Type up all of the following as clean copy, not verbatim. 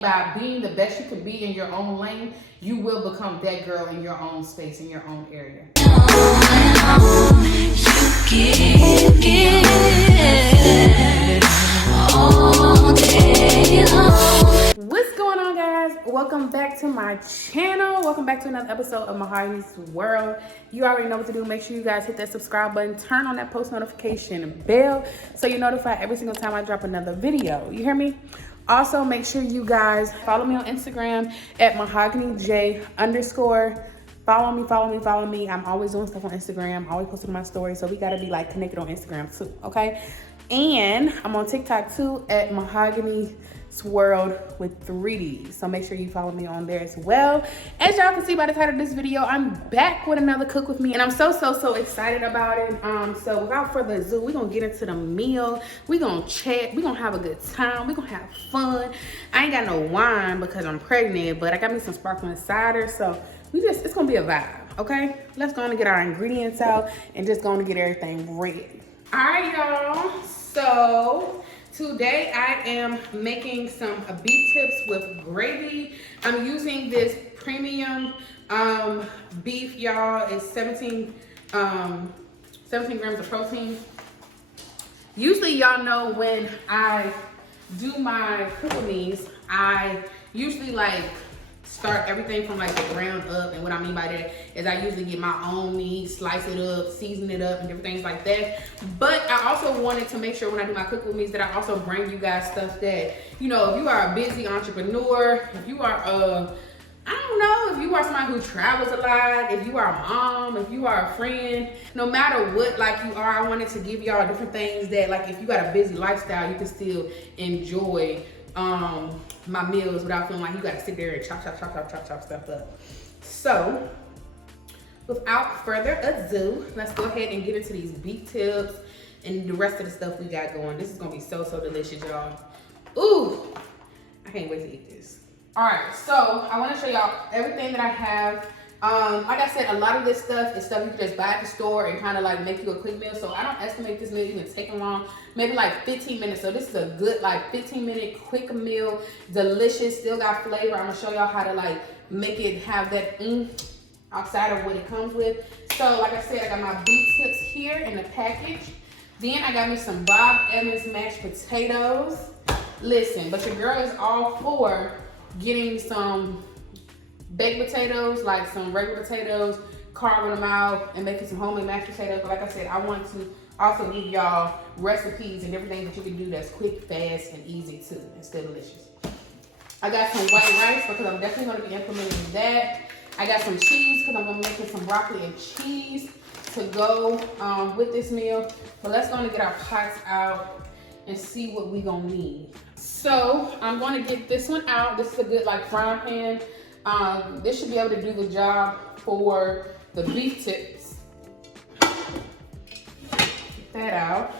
By being the best you can be in your own lane, you will become that girl in your own space, in your own area. What's going on, guys? Welcome back to my channel. Welcome back to another episode of MaHogany's World. You already know what to do. Make sure you guys hit that subscribe button, turn on that post notification bell so you're notified every single time I drop another video. You hear me? Also, make sure you guys follow me on Instagram at MaHoganyJ_. Follow me. I'm always doing stuff on Instagram. Always posting my stories. So we gotta be like connected on Instagram too, okay? And I'm on TikTok too at MaHogany's World with 3D. So make sure you follow me on there as well. As y'all can see by the title of this video, I'm back with another cook with me, and I'm so excited about it. So without further ado, we're gonna get into the meal. We're gonna chat. We're gonna have a good time. We're gonna have fun. I ain't got no wine because I'm pregnant, but I got me some sparkling cider. So it's gonna be a vibe, okay? Let's go and get our ingredients out and just go and get everything ready. All right, y'all. So today I am making some beef tips with gravy. I'm using this premium beef, y'all. It's 17 grams of protein. Usually, y'all know when I do my cookies, I usually like start everything from like the ground up, and what I mean by that is I usually get my own meat, slice it up, season it up, and different things like that. But I also wanted to make sure when I do my cook with me's that I also bring you guys stuff that, you know, if you are a busy entrepreneur, if you are I don't know, if you are somebody who travels a lot, if you are a mom, if you are a friend, no matter what like you are, I wanted to give y'all different things that, like, if you got a busy lifestyle, you can still enjoy my meals without feeling like you gotta sit there and chop stuff up. So without further ado, let's go ahead and get into these beef tips and the rest of the stuff we got going. This is gonna be so delicious, y'all. Ooh, I can't wait to eat this. All right, so I want to show y'all everything that I have. Like I said, a lot of this stuff is stuff you can just buy at the store and kind of like make you a quick meal. So I don't estimate this meal even taking long, maybe like 15 minutes. So this is a good like 15-minute quick meal, delicious, still got flavor. I'm gonna show y'all how to like make it have that outside of what it comes with. So like I said, I got my beef tips here in the package. Then I got me some Bob Evans mashed potatoes. Listen, but your girl is all for getting some baked potatoes, like some regular potatoes, carving them out and making some homemade mashed potatoes. But like I said, I want to also give y'all recipes and different things that you can do that's quick, fast, and easy too, and still delicious. I got some white rice because I'm definitely going to be implementing that. I got some cheese because I'm going to be making some broccoli and cheese to go with this meal. But let's go and get our pots out and see what we gonna need. So I'm going to get this one out. This is a good like frying pan. This should be able to do the job for the beef tips. Get that out.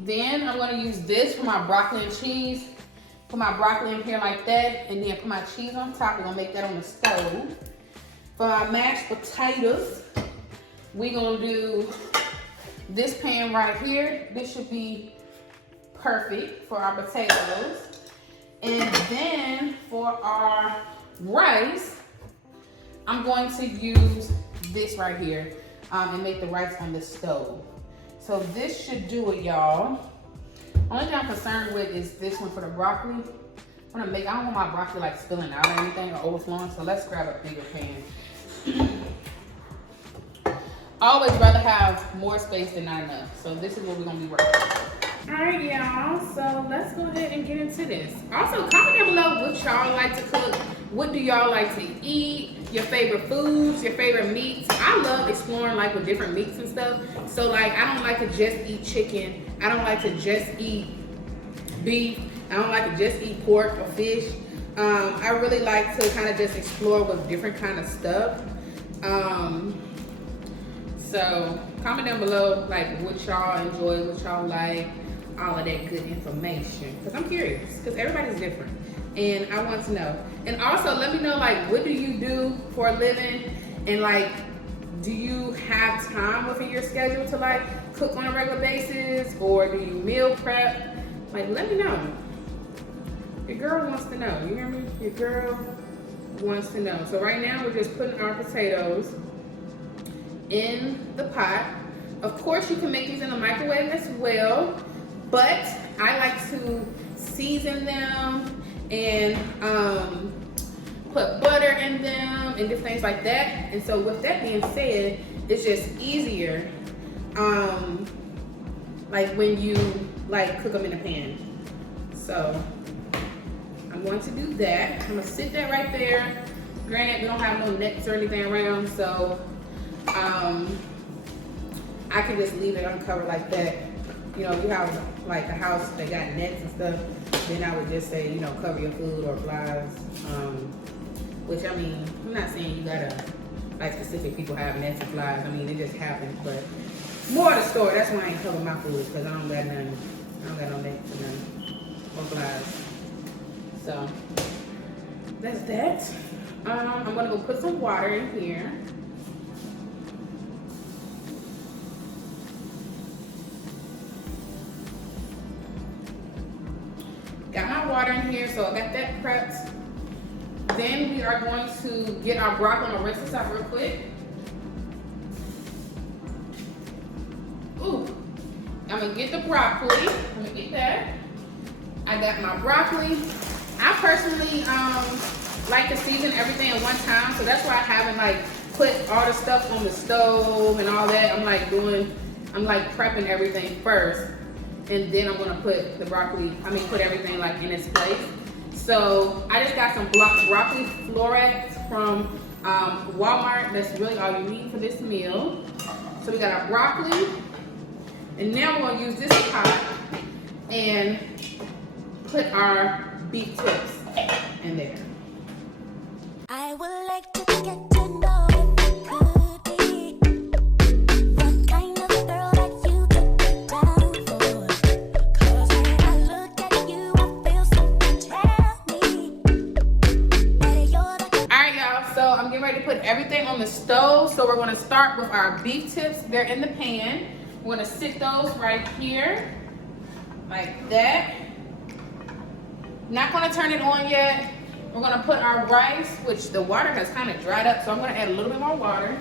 Then I'm going to use this for my broccoli and cheese. Put my broccoli in here like that, and then put my cheese on top. We're going to make that on the stove. For my mashed potatoes, we're going to do this pan right here. This should be perfect for our potatoes. And then for our rice, I'm going to use this right here and make the rice on the stove. So this should do it, y'all. Only thing I'm concerned with is this one for the broccoli. I don't want my broccoli like spilling out or anything or overflowing, so let's grab a bigger pan. I always rather have more space than not enough. So this is what we're gonna be working with. All right, y'all, so let's go ahead and get into this. Also, comment down below what y'all like to cook. What do y'all like to eat? Your favorite foods, your favorite meats. I love exploring like with different meats and stuff. So like, I don't like to just eat chicken. I don't like to just eat beef. I don't like to just eat pork or fish. I really like to kind of just explore with different kind of stuff. So comment down below like what y'all enjoy, what y'all like, all of that good information, because I'm curious, because everybody's different and I want to know. And also let me know like what do you do for a living, and like do you have time within your schedule to like cook on a regular basis, or do you meal prep? Like, let me know. Your girl wants to know. You hear me? Your girl wants to know. So right now we're just putting our potatoes in the pot. Of course you can make these in the microwave as well, but I like to season them and put butter in them and different things like that. And so with that being said, it's just easier like when you like cook them in a pan. So I'm going to do that. I'm gonna sit that right there. Granted, we don't have no nets or anything around, so I can just leave it uncovered like that. You know, if you have like a house that got nets and stuff, then I would just say, you know, cover your food or flies. Which I mean, I'm not saying you gotta, like specific people have nets and flies. I mean, it just happens, but more of the story, that's why I ain't cover my food, because I don't got none. I don't got no nets and none, or flies. So, that's that. I'm gonna go put some water in here. Got my water in here, so I got that prepped. Then we are going to get our broccoli. I'm gonna rinse this out real quick. Ooh, I'm gonna get the broccoli. Let me get that. I got my broccoli. I personally like to season everything at one time, so that's why I haven't like put all the stuff on the stove and all that. I'm like prepping everything first, and then I'm gonna put the broccoli, put everything like in its place. So I just got some broccoli florets from Walmart. That's really all you need for this meal. So we got our broccoli, and now we're gonna use this pot and put our beef tips in there. I would like to get to know if you could be the kind of girl that you took me down for. 'Cause when I look at you, I feel something tell me that you're the... Alright y'all, so I'm getting ready to put everything on the stove. So we're gonna start with our beef tips. They're in the pan. We're gonna sit those right here, like that. Not gonna turn it on yet. We're gonna put our rice, which the water has kind of dried up, so I'm gonna add a little bit more water.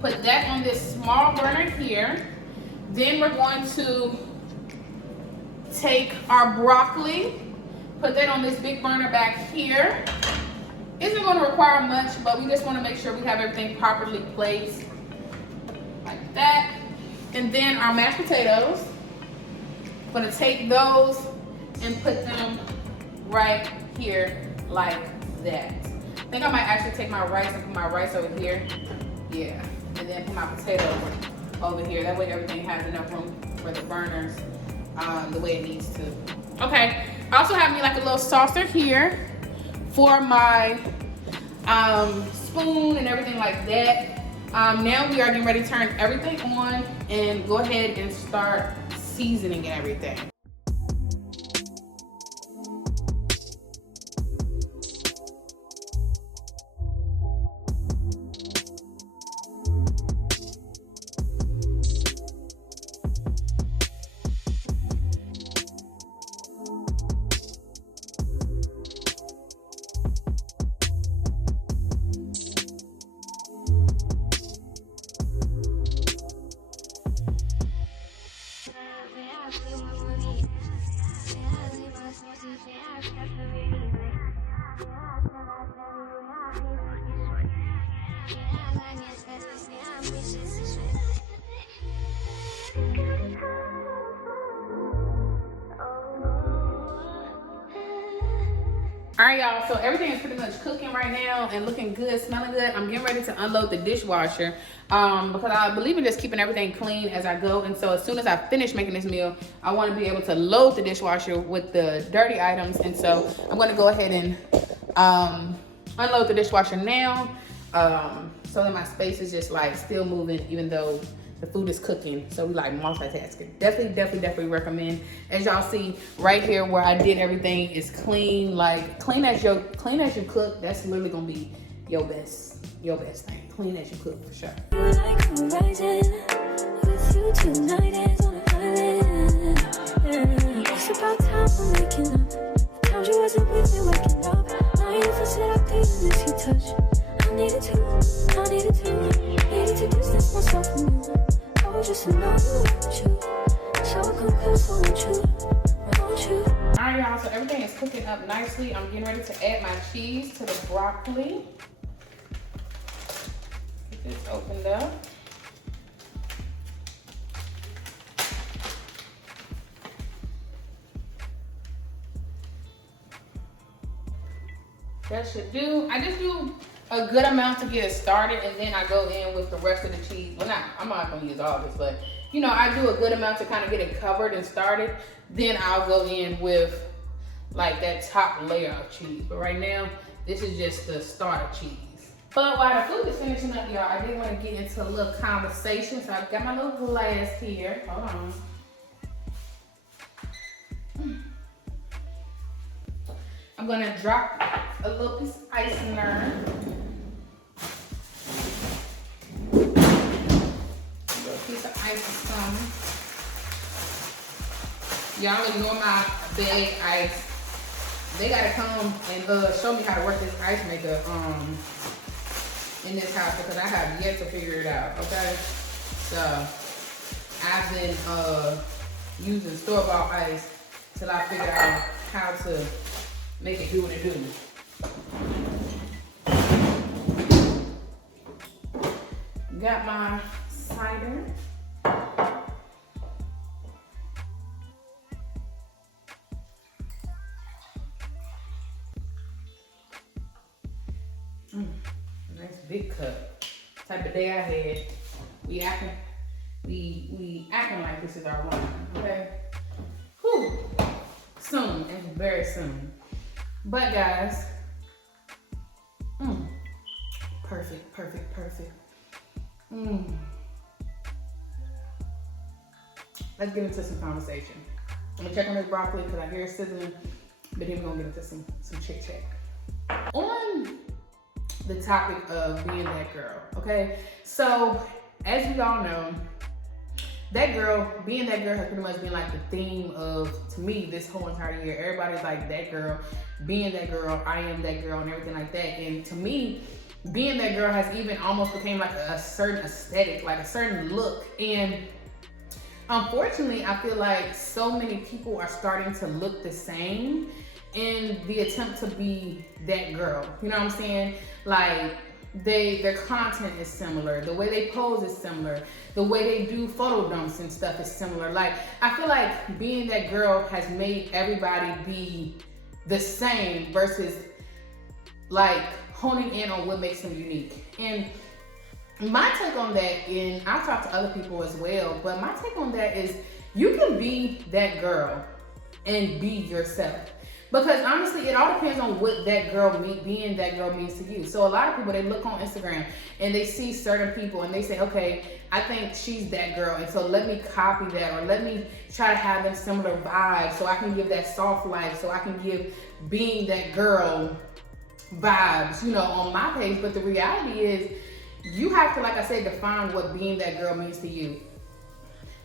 Put that on this small burner here. Then we're going to take our broccoli, put that on this big burner back here. Isn't gonna require much, but we just wanna make sure we have everything properly placed, like that. And then our mashed potatoes. I'm gonna take those and put them right here like that. I think I might actually take my rice and put my rice over here. Yeah, and then put my potatoes over here. That way everything has enough room for the burners the way it needs to. Okay, I also have me like a little saucer here for my spoon and everything like that. Now we are getting ready to turn everything on and go ahead and start seasoning and everything. All right, y'all, so everything is pretty much cooking right now and looking good, smelling good. I'm getting ready to unload the dishwasher because I believe in just keeping everything clean as I go. And so as soon as I finish making this meal, I want to be able to load the dishwasher with the dirty items. And so I'm going to go ahead and unload the dishwasher now so that my space is just like still moving even though the food is cooking. So we like multitasking. Definitely recommend. As y'all see right here where I did everything is clean, like clean as you cook. That's literally gonna be your best thing. Clean as you cook for sure. You like horizon with you tonight is on an island. It's about time we're making up. Times you wasn't with me waking up. Now you for said I didn't miss your touch. I needed to distance myself from you. I was just to know you want you. So I come close, I want you. Alright, y'all, so everything is cooking up nicely. I'm getting ready to add my cheese to the broccoli. Get this opened up. That should do. I just do a good amount to get it started, and then I go in with the rest of the cheese. Well, I'm not gonna use all this, but you know, I do a good amount to kind of get it covered and started. Then I'll go in with like that top layer of cheese. But right now, this is just the starter cheese. But while the food is finishing up, y'all, I did want to get into a little conversation. So I've got my little glass here. Hold on. I'm gonna drop a little piece of ice in there. A little piece of ice or something. Y'all ignore my bag ice. They gotta come and show me how to work this ice maker in this house because I have yet to figure it out. Okay, so I've been using store-bought ice till I figure out how to make it do what it do. Got my cider. Nice big cup. Type of day I had. We acting like this is our wine, okay? Whew. Soon, and very soon. But guys, perfect. Let's get into some conversation. I'm gonna check on this broccoli because I hear it sizzling, but then we're gonna get into some chit chat. On the topic of being that girl, okay? So, as we all know, being that girl has pretty much been like the theme of, to me, this whole entire year. Everybody's like that girl, being that girl, I am that girl, and everything like that. And to me, being that girl has even almost became like a certain aesthetic, like a certain look. And unfortunately, I feel like so many people are starting to look the same in the attempt to be that girl. You know what I'm saying? Like, their content is similar, the way they pose is similar, the way they do photo dumps and stuff is similar. Like, I feel like being that girl has made everybody be the same versus like honing in on what makes them unique. And my take on that, and I've talked to other people as well, but my take on that is you can be that girl and be yourself. Because honestly, it all depends on what that girl being that girl means to you. So a lot of people, they look on Instagram and they see certain people and they say, okay, I think she's that girl, and so let me copy that, or let me try to have them similar vibes so I can give that soft life, so I can give being that girl vibes, you know, on my page. But the reality is, you have to, like I said, define what being that girl means to you.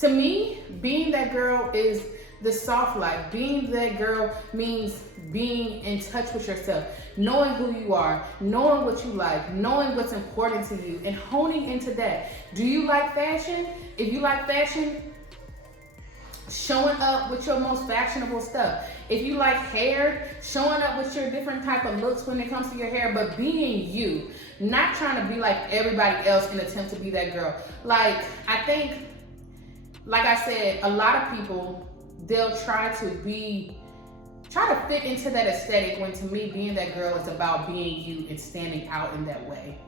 To me, being that girl is the soft life. Being that girl means being in touch with yourself, knowing who you are, knowing what you like, knowing what's important to you, and honing into that. Do you like fashion? If you like fashion, showing up with your most fashionable stuff. If you like hair, showing up with your different type of looks when it comes to your hair, but being you, not trying to be like everybody else in an attempt to be that girl. Like, I think, like I said, a lot of people, they'll try to fit into that aesthetic, when to me, being that girl is about being you and standing out in that way.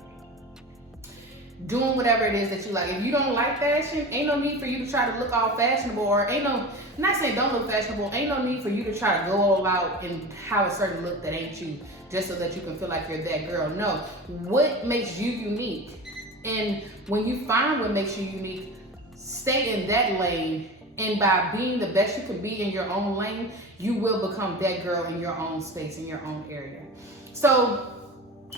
Doing whatever it is that you like. If you don't like fashion, ain't no need for you to try to look all fashionable, or I'm not saying don't look fashionable, ain't no need for you to try to go all out and have a certain look that ain't you, just so that you can feel like you're that girl. No, what makes you unique? And when you find what makes you unique, stay in that lane. And by being the best you can be in your own lane, you will become that girl in your own space, in your own area. So,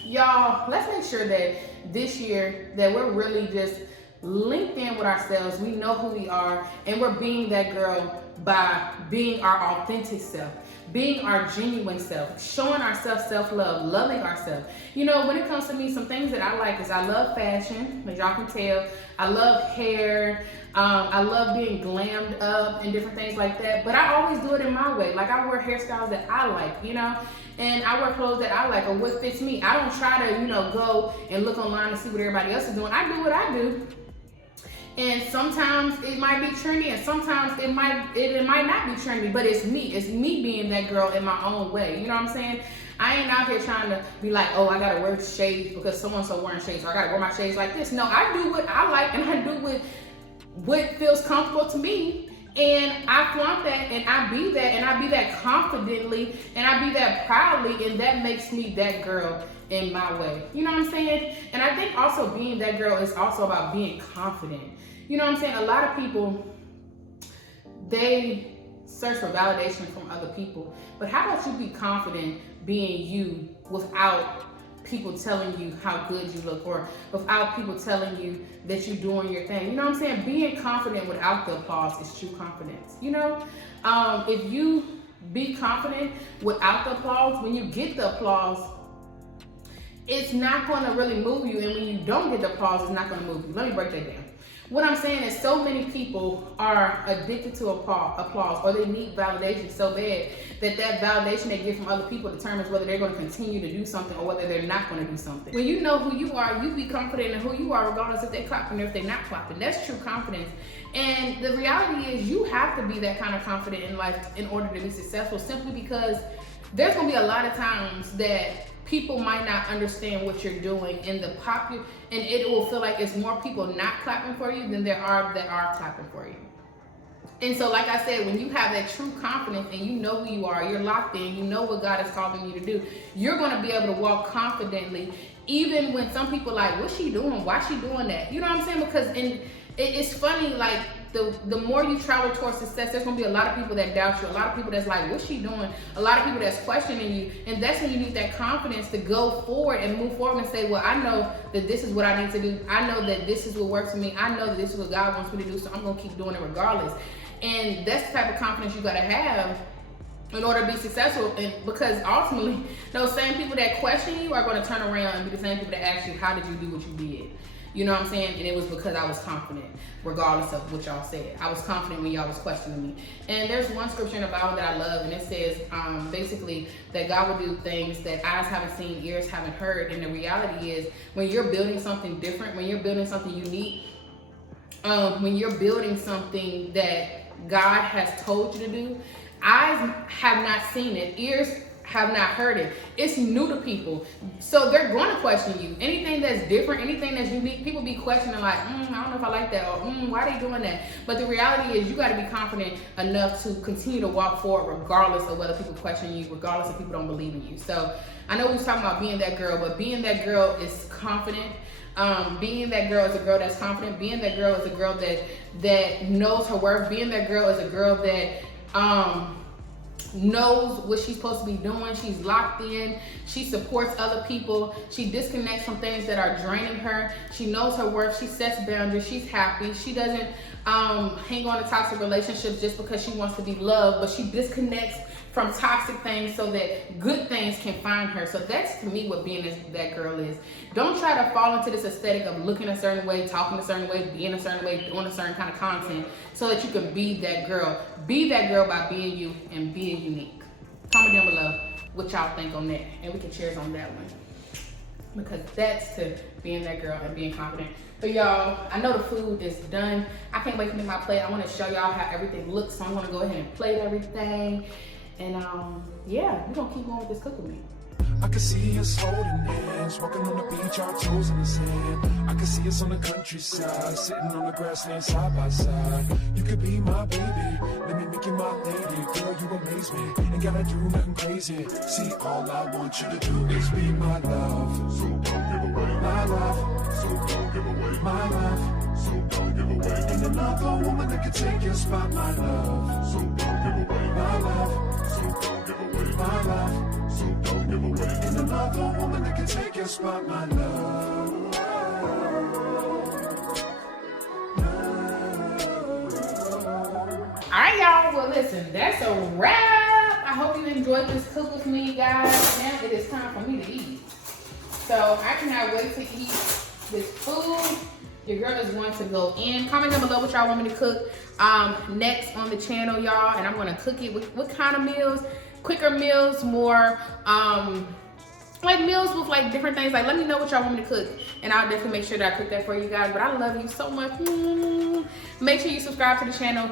y'all, let's make sure that this year that we're really just linked in with ourselves. We know who we are, and we're being that girl by being our authentic self, being our genuine self, showing ourselves self-love, loving ourselves. You know, when it comes to me, some things that I like is I love fashion, as y'all can tell. I love hair. I love being glammed up and different things like that, but I always do it in my way. Like, I wear hairstyles that I like, you know, and I wear clothes that I like or what fits me. I don't try to, you know, go and look online and see what everybody else is doing. I do what I do. And sometimes it might be trendy, and sometimes it might not be trendy, but it's me. It's me being that girl in my own way. You know what I'm saying? I ain't out here trying to be like, oh, I gotta wear shades because someone's so wearing shades, so I gotta wear my shades like this. No, I do what I like, and I do what feels comfortable to me, and I flaunt that, and I be that confidently, and I be that proudly, and that makes me that girl in my way. You know what I'm saying? And I think also being that girl is also about being confident. You know what I'm saying? A lot of people, they search for validation from other people, but how about you be confident being you without people telling you how good you look, or without people telling you that you're doing your thing? You know what I'm saying? Being confident without the applause is true confidence. You know, if you be confident without the applause, when you get the applause, it's not going to really move you, and when you don't get the applause, it's not going to move you. Let me break that down. What I'm saying is, so many people are addicted to applause, or they need validation so bad that validation they get from other people determines whether they're going to continue to do something or whether they're not going to do something. When you know who you are, you be confident in who you are, regardless if they're clapping or if they're not clapping. That's true confidence. And the reality is, you have to be that kind of confident in life in order to be successful, simply because there's going to be a lot of times that people might not understand what you're doing, and it will feel like it's more people not clapping for you than there are that are clapping for you. And so, like I said, when you have that true confidence and you know who you are, you're locked in, you know what God is calling you to do, you're going to be able to walk confidently, even when some people are like, what's she doing? Why she doing that? You know what I'm saying? Because it's funny, like, the more you travel towards success, there's gonna be a lot of people that doubt you, a lot of people that's like, what's she doing? A lot of people that's questioning you, and that's when you need that confidence to go forward and move forward and say, well, I know that this is what I need to do. I know that this is what works for me. I know that this is what God wants me to do, so I'm gonna keep doing it regardless. And that's the type of confidence you gotta have in order to be successful, and because ultimately, those same people that question you are gonna turn around and be the same people that ask you, how did you do what you did? You know what I'm saying? And it was because I was confident, regardless of what y'all said. I was confident when y'all was questioning me. And there's one scripture in the Bible that I love, and it says basically that God will do things that eyes haven't seen, ears haven't heard. And the reality is, when you're building something different, when you're building something unique, when you're building something that God has told you to do, eyes have not seen it, ears have not heard it. It's new to people, so they're going to question you. Anything that's different, anything that's unique, people be questioning like, I don't know if I like that, or why are they doing that? But the reality is, you got to be confident enough to continue to walk forward regardless of whether people question you, regardless if people don't believe in you. So I know we was talking about being that girl, but being that girl is confident. Being that girl is a girl that's confident. Being that girl is a girl that knows her worth. Being that girl is a girl that knows what she's supposed to be doing. She's locked in. She supports other people. She disconnects from things that are draining her. She knows her worth. She sets boundaries. She's happy. She doesn't hang on to toxic relationships just because she wants to be loved, but she disconnects from toxic things so that good things can find her. So that's, to me, what being that girl is. Don't try to fall into this aesthetic of looking a certain way, talking a certain way, being a certain way, doing a certain kind of content so that you can be that girl. Be that girl by being you and being unique. Comment down below what y'all think on that, and we can cheers on that one, because that's to being that girl and being confident. So y'all, I know the food is done. I can't wait to make my plate. I want to show y'all how everything looks, so I'm going to go ahead and plate everything. And yeah, we're gonna keep going with this cooking meat. I can see us holding hands, walking on the beach, our toes in the sand. I can see us on the countryside, sitting on the grassland side by side. You could be my baby, let me make you my lady. Girl, you amaze me, ain't gotta do nothing crazy. See, all I want you to do is be my love. So don't give away my love. So don't give away my love. So don't give away. And another woman that can take your spot, my love. So don't give away my love. So don't give away my love. So don't give away. And another woman that can take your spot, my love. All right, y'all. Well, that's a wrap. I hope you enjoyed this cook with me, guys. Now it is time for me to eat. So I cannot wait to eat this food. Your girl is going to go in. Comment down below what y'all want me to cook next on the channel, y'all. And I'm gonna cook it with what kind of meals? Quicker meals, more like meals with like different things. Like let me know what y'all want me to cook, and I'll definitely make sure that I cook that for you guys. But I love you so much. Make sure you subscribe to the channel.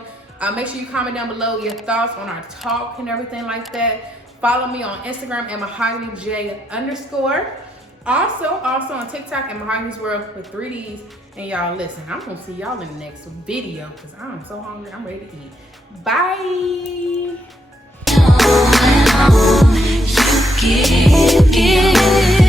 Make sure you comment down below your thoughts on our talk and everything like that. Follow me on Instagram at MaHoganyJ_. Also on TikTok at MaHogany's World with 3Ds. And y'all listen, I'm gonna see y'all in the next video because I'm so hungry. I'm ready to eat. Bye. You give